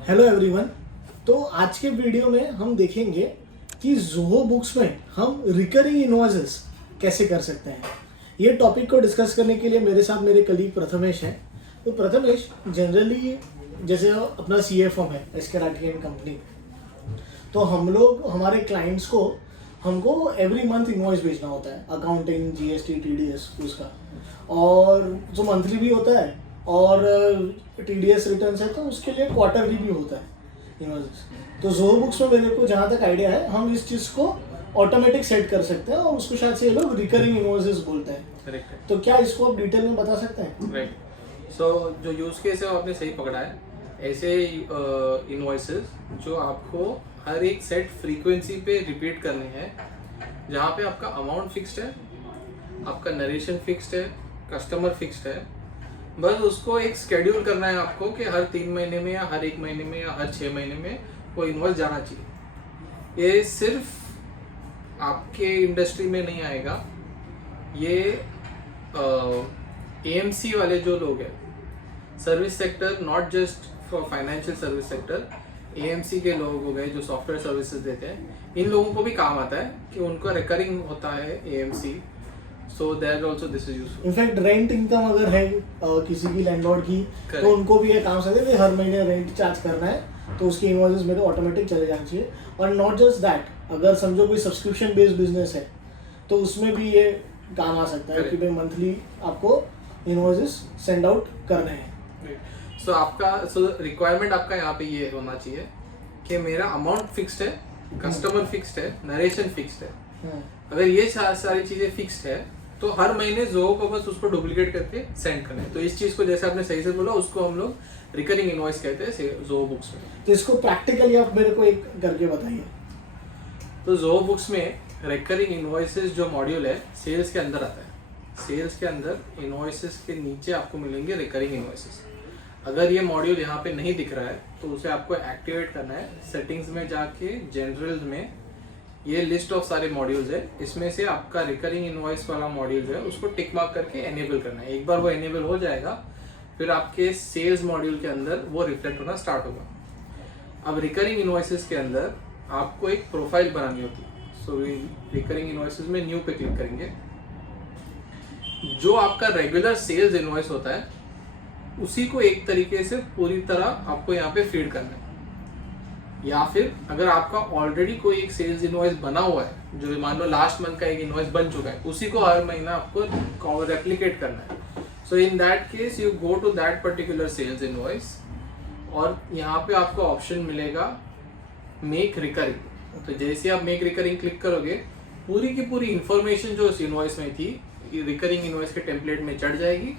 Hello everyone. तो आज के वीडियो में हम देखेंगे कि ज़ोहो बुक्स में हम रिकरिंग इनवॉइसेस कैसे कर सकते हैं। ये टॉपिक को डिस्कस करने के लिए मेरे साथ मेरे कलीग प्रथमेश हैं। तो प्रथमेश, जनरली जैसे अपना CA फर्म है एसके राठी एंड कंपनी, तो हम लोग हमारे क्लाइंट्स को हमको एवरी मंथ इनवॉइस भेजना होता है, अकाउंटिंग, GST, TDS उसका, और जो मंथली भी होता है और TDS रिटर्न्स है तो उसके लिए क्वार्टरली भी होता है इनवॉइस। तो ज़ोहो बुक्स में मेरे को जहाँ तक आइडिया है, हम इस चीज़ को ऑटोमेटिक सेट कर सकते हैं और उसको शायद से ये लोग रिकरिंग इनवॉइसेस बोलते हैं। करेक्ट है। तो क्या इसको आप डिटेल में बता सकते हैं? राइट। सो जो यूज़ केस है वो आपने सही पकड़ा है। ऐसे इनवॉइसेस जो आपको हर एक सेट फ्रीक्वेंसी पे रिपीट करने हैं, जहाँ पे आपका अमाउंट फिक्स्ड है, आपका नरेशन फिक्स्ड है, कस्टमर फिक्स्ड है, बस उसको एक स्केड्यूल करना है आपको कि हर 3 महीने में या हर 1 महीने में या हर 6 महीने में वो इनवॉइस जाना चाहिए। ये सिर्फ आपके इंडस्ट्री में नहीं आएगा, ये AMC वाले जो लोग हैं, service sector, not just for financial service sector, AMC के लोग हो गए जो सॉफ्टवेयर सर्विसेज देते हैं, इन लोगों को भी काम आता है कि उनको रिकरिंग होता है AMC, so that also this is useful. In fact rent income अगर है किसी की लैंडलॉर्ड की, तो उनको भी ये काम सकते हैं कि हर महीने रेंट चार्ज करना है, तो उसकी इनवॉइसेस मेरे ऑटोमेटिक चले जाने चाहिए। और नॉट जस्ट दैट, अगर समझो कोई सब्सक्रिप्शन बेस्ड बिजनेस है तो उसमें भी ये काम आ सकता है कि भाई मंथली आपको इनवॉइसेस सेंड आउट करने हैं। सो आपका रिक्वायरमेंट आपका यहाँ पे ये होना चाहिए कि मेरा अमाउंट फिक्स्ड है, कस्टमर फिक्स्ड है, नरेशन फिक्स्ड है। अगर ये सारी चीजें फिक्स्ड है तो हर महीने ज़ोहो को बस उसको डुप्लीकेट करके सेंड करना है। तो इस चीज को जैसे आपने सही से बोला, उसको हम लोग रिकरिंग इनवॉइस कहते हैं ज़ोहो बुक्स में। तो इसको प्रैक्टिकली आप मेरे को एक करके बताइए। तो ज़ोहो बुक्स में रिकरिंग इनवॉइसेस जो मॉड्यूल है सेल्स के अंदर आता है। सेल्स के अंदर इनवॉइसेस के नीचे आपको मिलेंगे रिकरिंग इनवॉइसेस। अगर ये मॉड्यूल यहाँ पे नहीं दिख रहा है तो उसे आपको एक्टिवेट करना है। सेटिंग्स में जाके जनरल में ये लिस्ट ऑफ सारे मॉड्यूल्स है, इसमें से आपका रिकरिंग इनवॉइस वाला मॉड्यूल जो है उसको टिक मार्क करके एनेबल करना है। एक बार वो एनेबल हो जाएगा फिर आपके सेल्स मॉड्यूल के अंदर वो रिफ्लेक्ट होना स्टार्ट होगा। अब रिकरिंग इनवॉइसेस के अंदर आपको एक प्रोफाइल बनानी होती है। सो रिकरिंग इनवॉइसेस में न्यू पे क्लिक करेंगे। जो आपका रेगुलर सेल्स इनवॉइस होता है उसी को एक तरीके से पूरी तरह आपको यहाँ पे फीड करना है। या फिर अगर आपका ऑलरेडी कोई एक सेल्स इनवॉइस बना हुआ है, जो मान लो लास्ट मंथ का एक इनवॉइस बन चुका है, उसी को हर महीना आपको रेप्लिकेट करना है। So in that case you go to that particular sales invoice और यहाँ पे आपको ऑप्शन मिलेगा मेक रिकरिंग। तो जैसे आप मेक रिकरिंग क्लिक करोगे, पूरी की पूरी इंफॉर्मेशन जो उस इनवॉइस में थी रिकरिंग इनवॉइस के टेम्पलेट में चढ़ जाएगी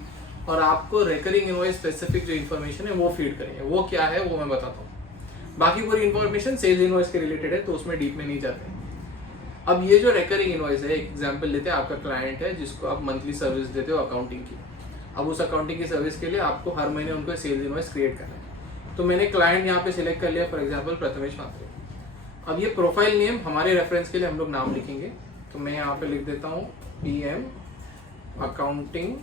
और आपको रिकरिंग इनवॉइस स्पेसिफिक जो इन्फॉर्मेशन है वो फीड करेंगे। वो क्या है वो मैं बताता हूँ। बाकी पूरी इन्फॉर्मेशन सेल्स इनवॉइस के रिलेटेड है तो उसमें डीप में नहीं जाते। अब ये जो रिकरिंग इनवॉइस है, एक एग्जांपल लेते हैं। आपका क्लाइंट है जिसको आप मंथली सर्विस देते हो अकाउंटिंग की। अब उस अकाउंटिंग की सर्विस के लिए आपको हर महीने उनको सेल्स इनवॉइस क्रिएट करना है। तो मैंने क्लाइंट यहाँ पे सिलेक्ट कर लिया, फॉर एग्जाम्पल प्रथमेश मात्रे। अब ये प्रोफाइल नेम हमारे रेफरेंस के लिए हम लोग नाम लिखेंगे। तो मैं यहाँ पे लिख देता हूँ PM अकाउंटिंग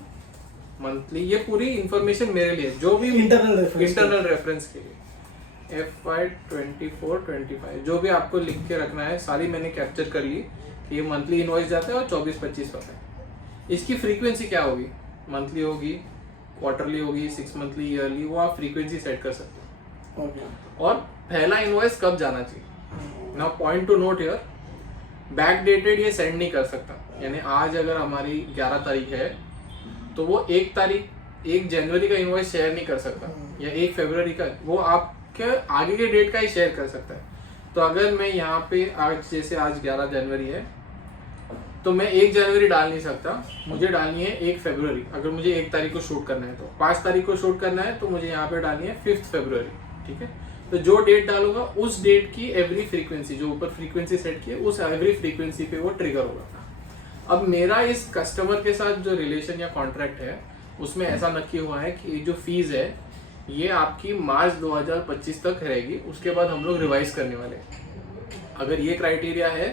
मंथली। ये पूरी इंफॉर्मेशन मेरे लिए, जो भी इंटरनल रेफरेंस के लिए FY 24-25 जो भी आपको लिख के रखना है, सारी मैंने कैप्चर कर ली। ये मंथली इनवॉइस जाता है और 24-25 होता है। इसकी फ्रीक्वेंसी क्या होगी? मंथली होगी, क्वार्टरली होगी, 6 मंथली, ईयरली, वो आप फ्रीक्वेंसी सेट कर सकते हो। और पहला इनवॉइस कब जाना चाहिए? Now point two note here, back dated ये सेंड नहीं कर सकता। यानी आज अगर हमारी 11 तारीख है तो वो 1 जनवरी का इनवॉइस शेयर नहीं कर सकता, या 1 फरवरी का। वो आपके आगे के डेट का ही शेयर कर सकता है। तो अगर मैं यहाँ पे आज, जैसे आज 11 जनवरी है, तो मैं 1 जनवरी डाल नहीं सकता, मुझे डालनी है 1 फरवरी। अगर मुझे 1 तारीख को शूट करना है तो 5 तारीख को शूट करना है तो मुझे यहाँ पे डालनी है 5 फरवरी। ठीक है, तो जो डेट डालूंगा उस डेट की एवरी फ्रीक्वेंसी, जो ऊपर फ्रीक्वेंसी सेट की है, उस एवरी फ्रीक्वेंसी पे वो ट्रिगर होगा। अब मेरा इस कस्टमर के साथ जो रिलेशन या कॉन्ट्रैक्ट है उसमें ऐसा नक्की हुआ है कि जो फीस है ये आपकी मार्च 2025 तक रहेगी। उसके बाद हम लोग रिवाइज करने वाले हैं। अगर ये क्राइटेरिया है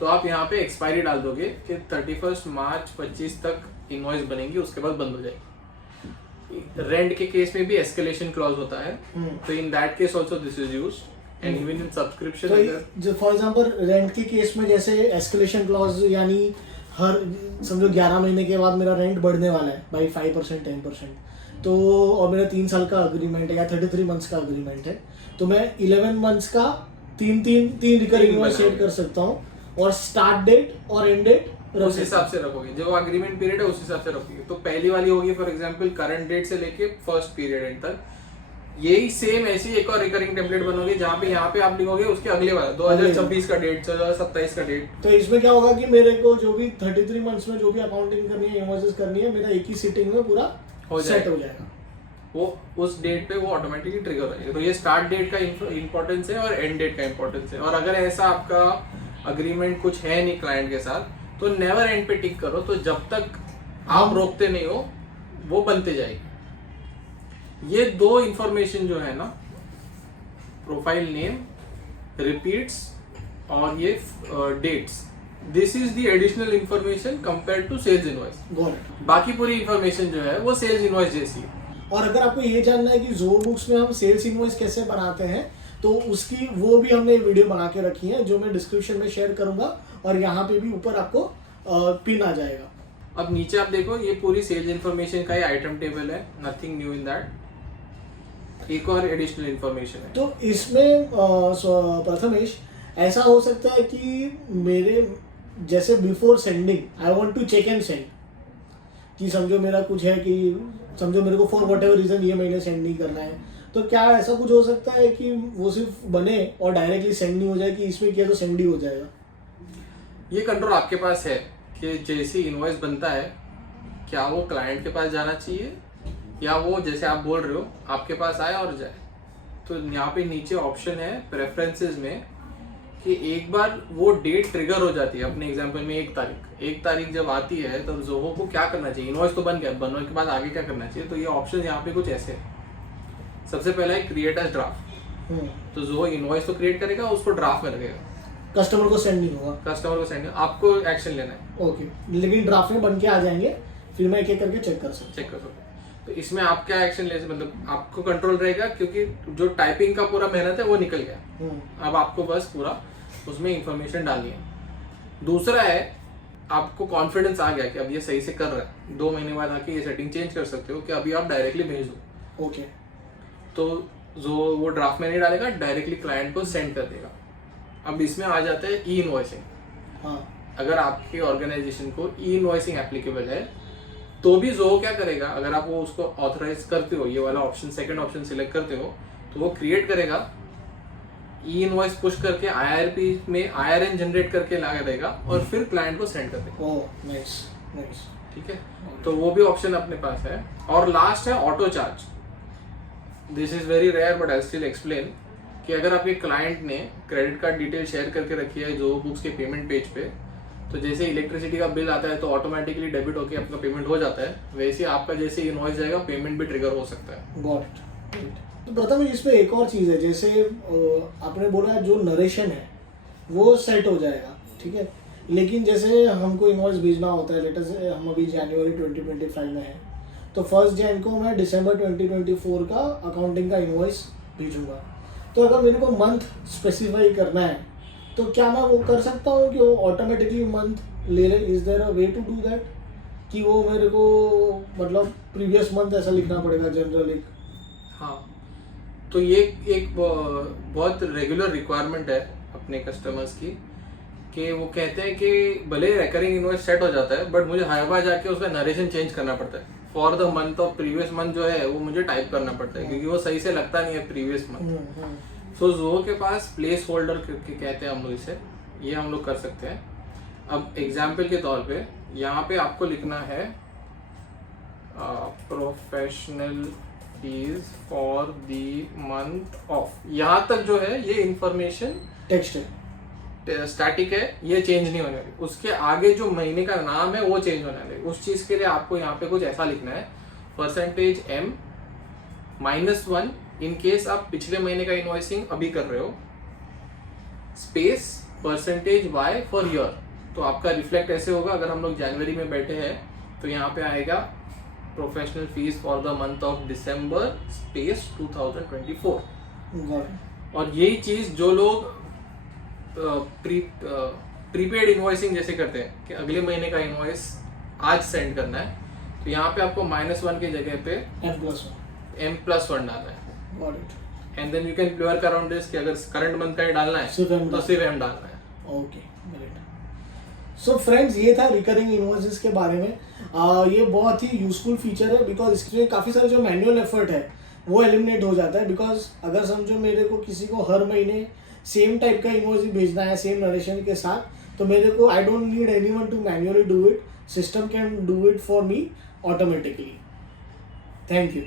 तो आप यहाँ पे एक्सपायरी डाल दोगे कि 31 मार्च 25 तक इनवॉइस बनेगी, उसके बाद बंद हो जाएगी। रेंट के केस में भी एस्केलेशन क्लॉज होता है, तो इन that case also this is used. And even in subscription तो फॉर एग्जांपल रेंट के केस में जैसे एस्केलेशन क्लॉज, यानी हर समझो 11 महीने के बाद मेरा रेंट बढ़ने वाला है बाई 5% 10%, तो और मेरा 3 साल का अग्रीमेंट है या 33 मंथ्स का अग्रीमेंट है, तो मैं 11 मंथ्स का तीन रिकरिंग इनवॉइस सेट कर सकता हूँ, और स्टार्ट डेट और एंड डेट उस हिसाब से रखोगे, जो अग्रीमेंट पीरियड है उस हिसाब से रखोगे। तो पहली वाली होगी फॉर एग्जांपल करंट डेट से लेके फर्स्ट पीरियड एंड तक, यही सेम ऐसी एक और रिकरिंग टेम्पलेट बनोगे जहाँ पे यहाँ पे आप लिखोगे उसके अगले वाला 2026 का डेट, 2027 का डेट। तो इसमें क्या होगा कि मेरे को जो भी 33 मंथ्स में जो भी अकाउंटिंग करनी है, इनवॉइसेस करनी है, मेरा एक ही सिटिंग में पूरा सेट हो जाएगा। वो उस डेट पे वो ऑटोमेटिकली ट्रिगर हो जाएगा। तो ये स्टार्ट डेट का इंपॉर्टेंस है और एंड डेट का इंपॉर्टेंस है। और अगर ऐसा आपका अग्रीमेंट कुछ है नहीं क्लाइंट के साथ, तो नेवर एंड पे टिक करो, तो जब तक आप रोकते नहीं हो वो बनते जाएगी। ये दो इंफॉर्मेशन जो है ना, प्रोफाइल नेम, रिपीट्स और ये dates, this is the additional information compare to sales invoice. बाकी पूरी इंफॉर्मेशन जो है वो सेल्स इनवॉइस जैसी है। और अगर आपको ये जानना है कि ज़ोहो बुक्स में हम सेल्स इनवॉइस कैसे बनाते हैं, तो उसकी वो भी हमने वीडियो बना के रखी है, जो मैं डिस्क्रिप्शन में शेयर करूंगा, और यहाँ पे भी ऊपर आपको पिन आ जाएगा। अब नीचे आप देखो, ये पूरी सेल्स इन्फॉर्मेशन का ही आइटम टेबल है, नथिंग न्यू इन दैट। एक और एडिशनल इन्फॉर्मेशन है। तो इसमें प्रथमेश, ऐसा हो सकता है कि मेरे जैसे before sending I want to check and send, कि समझो मेरा कुछ है कि समझो मेरे को फॉर वट एवर रीजन ये महीने सेंड नहीं करना है, तो क्या ऐसा कुछ हो सकता है कि वो सिर्फ बने और डायरेक्टली सेंड नहीं हो जाए, कि इसमें किया तो सेंड ही हो जाएगा? ये कंट्रोल आपके पास है कि जैसे इनवॉइस बनता है, क्या वो क्लाइंट के पास जाना चाहिए या वो जैसे आप बोल रहे हो आपके पास आए और जाए। तो यहाँ पे नीचे ऑप्शन है प्रेफरेंसेस में कि एक बार वो डेट ट्रिगर हो जाती है, अपने एग्जांपल में 1 तारीख जब आती है, तब ज़ोहो को क्या करना चाहिए, इनवॉइस तो बन गया, बनने के बाद आगे क्या करना चाहिए। तो ये ऑप्शन यहाँ पे कुछ ऐसे है। सबसे पहला है क्रिएट एज ड्राफ्ट। तो ज़ोहो इनवॉइस तो क्रिएट करेगा, उसको ड्राफ्ट में रखेगा, कस्टमर को सेंड नहीं होगा, कस्टमर को सेंड, आपको एक्शन लेना है। ओके, लेकिन ड्राफ्ट में बन के आ जाएंगे, फिर मैं एक एक करके चेक कर सकता हूँ। तो इसमें आप क्या एक्शन ले सकते, मतलब आपको कंट्रोल रहेगा, क्योंकि जो टाइपिंग का पूरा मेहनत है वो निकल गया। अब आपको बस पूरा उसमें इंफॉर्मेशन डालनी है। दूसरा है, आपको कॉन्फिडेंस आ गया कि अब ये सही से कर रहा है, 2 महीने बाद आके ये सेटिंग चेंज कर सकते हो कि अभी आप डायरेक्टली भेज दो। ओके, तो जो वो ड्राफ्ट में नहीं डालेगा, डायरेक्टली क्लाइंट को सेंड कर देगा। अब इसमें आ जाता है ई इनवॉइसिंग। हाँ, अगर आपकी ऑर्गेनाइजेशन को ई इनवॉइसिंग एप्लीकेबल है, तो भी ज़ोहो क्या करेगा, अगर आप वो उसको ऑथराइज करते हो, ये वाला ऑप्शन सेकंड ऑप्शन सिलेक्ट करते हो, तो वो क्रिएट करेगा, ई इनवॉइस पुश करके IRP में IRN जनरेट करके लगा देगा और फिर क्लाइंट को सेंड कर देगा। ओह नाइस नाइस, ठीक है, तो वो भी ऑप्शन अपने पास है। और लास्ट है auto charge. This is very rare but I still explain कि अगर आपके क्लाइंट ने क्रेडिट कार्ड डिटेल शेयर करके रखी है ज़ोहो बुक्स के पेमेंट पेज पे, तो जैसे इलेक्ट्रिसिटी का बिल आता है तो ऑटोमेटिकली डेबिट होकर आपका पेमेंट हो जाता है, वैसे आपका जैसे इनवॉइस जाएगा पेमेंट भी ट्रिगर हो सकता है। Got it. तो प्रथम इसमें एक और चीज़ है, जैसे आपने बोला जो नरेशन है वो सेट हो जाएगा, ठीक है, लेकिन जैसे हमको इनवॉइस भेजना होता है, लेटर से हम अभी जनवरी 2025 में हैं, तो 1 जनवरी को मैं दिसंबर 2024 का अकाउंटिंग का इनवॉइस भेजूंगा। तो अगर मेरे को मंथ स्पेसिफाई करना है, तो क्या मैं वो कर सकता हूँ कि वो ऑटोमेटिकली मंथ ले ले? Is there a way to do that, कि वो मेरे को मतलब प्रीवियस मंथ ऐसा लिखना पड़ेगा जनरली? हाँ, तो ये एक बहुत रेगुलर रिक्वायरमेंट है अपने कस्टमर्स की, कि वो कहते हैं कि भले रिकरिंग इनवॉइस सेट हो जाता है, बट मुझे हर बार जाके उसका नरेशन चेंज करना पड़ता है। For the month of previous month जो है वो मुझे टाइप करना पड़ता है, क्योंकि वो सही से लगता नहीं है प्रीवियस मंथ। सो ज़ोहो के पास प्लेस होल्डर कहते हैं हम लोग इसे, ये हम लोग कर सकते हैं। अब एग्जाम्पल के तौर पे यहाँ पे आपको लिखना है professional fees for the month of, यहाँ तक जो है ये इंफॉर्मेशन टेक्स्ट है, स्टैटिक है, ये चेंज नहीं होने वाली। उसके आगे जो महीने का नाम है वो चेंज होने वाले, उस चीज के लिए आपको यहाँ पे कुछ ऐसा लिखना है, %M -1 इन केस आप पिछले महीने का इनवॉइसिंग अभी कर रहे हो, स्पेस %Y फॉर ईयर। तो आपका रिफ्लेक्ट ऐसे होगा, अगर हम लोग जनवरी में बैठे हैं तो यहाँ पे आएगा professional fees for the month of December space 2024। Got it. और यही चीज जो लोग प्रीपेड इनवॉइसिंग जैसे करते हैं कि अगले महीने का इनवॉइस आज सेंड करना है, तो यहाँ पे आपको -1 की जगह पे M+1 डालना है। Got it. And then you can play work around this कि अगर करंट मंथ का ही डालना है सिर्फ M तो सिर्फ M डालना है। Okay, great. सो फ्रेंड्स, ये था रिकरिंग इनवॉइसेस के बारे में। ये बहुत ही यूजफुल फीचर है बिकॉज इसमें काफ़ी सारे जो मैनुअल एफर्ट है वो एलिमिनेट हो जाता है। बिकॉज अगर समझो मेरे को किसी को हर महीने सेम टाइप का इनवॉइस भेजना है सेम नरेशन के साथ, तो मेरे को I don't need anyone to manually do it, system can do it for me automatically. Thank you.